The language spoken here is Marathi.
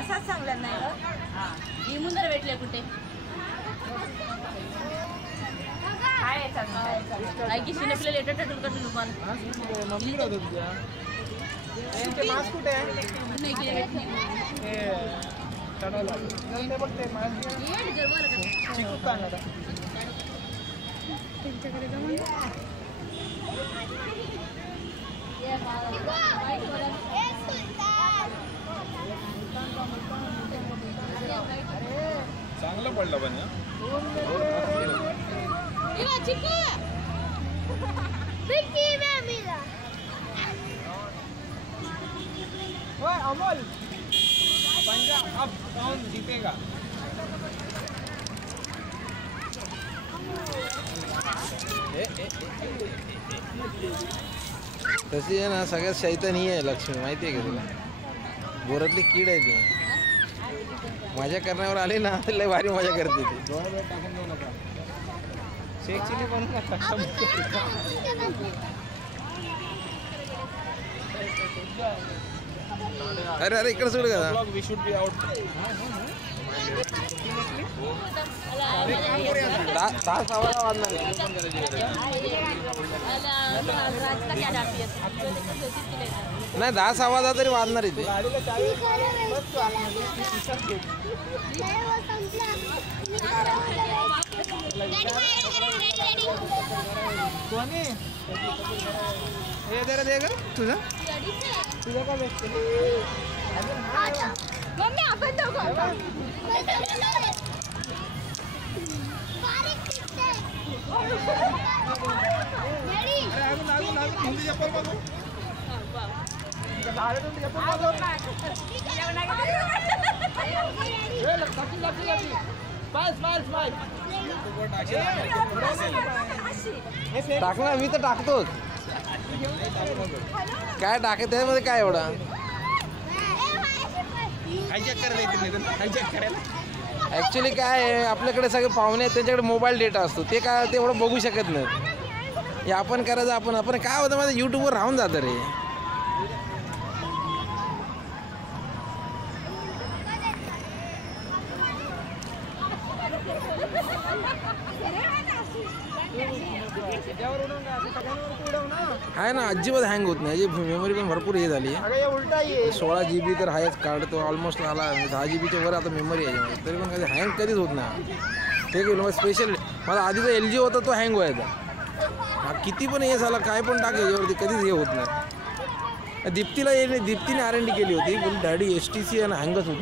असाच चांगला नाही इमुंदर भेटले कुठे काय आई की सिने आपल्याला लेटर टटून कसं दुकान मम्मी राहत तुझ्या ते मास्क कुठे आहे नाही गेले हे चढवलं ते बघते मास्क ये जरवर का चिकू काढणार त्यांच्याकडे जाऊन ये चांगलं पडलं पण चिकू ओए अमोल पंजाब अब कौन जीतेगा तशी आहे ना सगळ्यात शैतान ही आहे लक्ष्मी माहिती आहे का तुला बोरातली कीड आहे ती मजा करण्यावर आली ना लय भारी मजा करते ती टाकून देऊ नका शेक चिली बनवू नका अरे अरे इकडे सोड का वी शुड बी आउट तास आवाज वाजणार नाही 10 आवाज तरी वाजणार इथे कोणी हे जरा दे ग तुझं तुझं काय भेटते मम्मी आपण दोघं टाक ना मी तर टाकतोच काय टाके त्यामध्ये काय एवढा ऍक्च्युली काय आहे आपल्याकडे सगळे पाहुणे आहेत त्यांच्याकडे मोबाईल डेटा असतो ते काय ते एवढं बघू शकत नाही हे आपण करायचं आपण काय होतं माझं यूट्यूबवर राहून जातं रे आहे ना अजिबात हँग होत नाही मेमरी पण भरपूर हे झाली 16 GB तर आहेच काढतो ऑलमोस्ट आला 10 GB वर आता मेमरी आहे तरी पण कधी हँग कधीच होत नाही ठीक आहे मग स्पेशल माझा आधीचा LG होता तो हँग व्हायचा किती पण हे झालं काय पण टाक याच्यावरती कधीच हे होत नाही दीप्तीने R&D केली होती पण डॅडी STC आणि हँगच होत